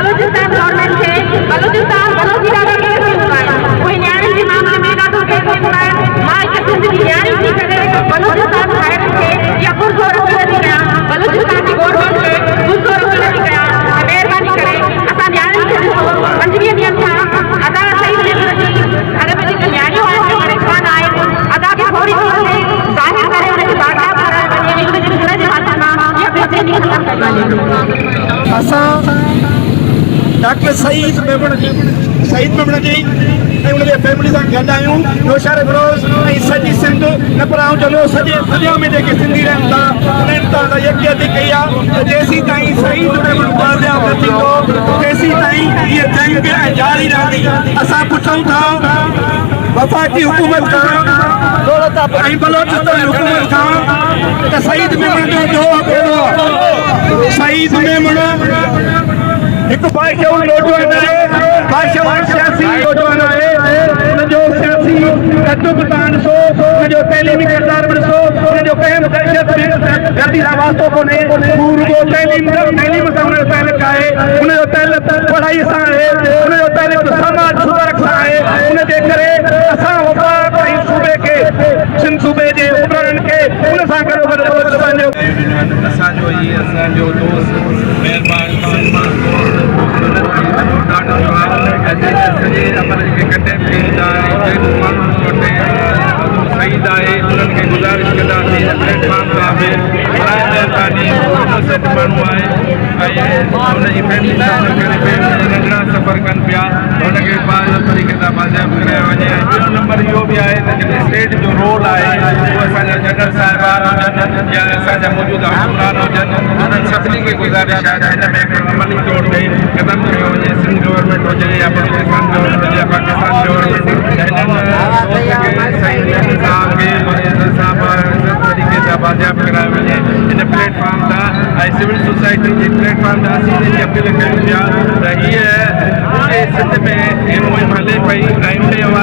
बलूचिस्तान गवर्नमेंट खे बलूचिस्तान बलोची ॾाढा केस थींदा आहिनि उहे न्याणियुनि जे मामले में ॾाढो केस थींदा आहिनि मां हिकु सिंध जी न्याणी थी करे बलूचिस्तान भाइरनि खे इहा पुरज़ोर अपील थी कयां बलूचिस्तान जी गवर्नमेंट खे पुरज़ोर अपील थी कयां महिरबानी करे असां न्याणियुनि खे ॾिसो 25 ॾींहंनि खां अदा सही नथी अगरि में जेके न्याणियूं आहिनि परेशान आहिनि अदा खे थोरी ज़ाहिर करे उनखे बाग़ाब कराए वञे उनजे घर जे हाथ मां इहा बेचैनी ख़तमु कई वञे असां डॉक्टर सईद मेमण जी ऐं उनजे फैमिली सां गॾु आहियूं नौशर फिरोज़ ऐं सॼी सिंध न पर आउं चवंदो सॼे दुनिया में जेके सिंधी रहनि था उन्हनि तां यकियत कई आहे त जेसीं ताईं सईद मेमण कामयाबु न थींदो तेसीं ताईं हीअ जंग जारी रहंदी असां पुछूं था वफ़ाक़ी हुकूमत खां ऐं बलोचिस्तान हुकूमत खां त सईद मेमण जो जवाबु कहिड़ो आहे सईद मेमण हिकु बाशऊर नौजवान आहे बाशऊर सियासी नौजवान आहे उनजो सियासी तजुर्बो तव्हां ॾिसो उनजो तइलीमी किरदार बि ॾिसो उनजो कंहिं बि दहशत गर्दी सां वास्तो कोन्हे पूरो तइलीम सां उनजो तालुक आहे उनजो तालुक पढ़ाईअ सां आहे उनजो तालुक समाज सुधारक सां आहे उनजे करे असां वफ़ाक़ ऐं सूबे खे सिंध सूबे जे हुकूमतनि खे उन सां गॾु असांजो इहे असांजो दोस्त महिरबानी सॼे अमल खे कटे शहीद आहे उन्हनि खे गुज़ारिश कंदासीं प्लेटफॉर्म सां बि बराए महिरबानी माण्हू आहे ऐं हुनजी फैमिली नंढड़ा सफ़र कनि पिया हुनखे तरीक़े सां बाज़ाब करायो वञे ऐं ॿियो नंबर इहो बि आहे त जेके स्टेट जो रोल आहे उहो असांजा जनरल साहिबान हुजनि या असांजा मौजूदा हुकुमरान हुजनि उन्हनि सभिनी खे गुज़ारिश आहे त हिन में हिकिड़ो अमली तौर ते क़दम खयो वञे सिंध गवर्नमेंट हुजे या बलूचिस्तान गवर्नमेंट हुजे या पाकिस्तान तरीक़े सां बाज़ाब करायो वञे हिन प्लेटफॉर्म सां ऐं सिविल सोसाइटी जे प्लेटफॉर्म सां असीं हिनजी अपील कयूं पिया त हीअ पूरे सिंध में मुहिम हले पई ऐं उन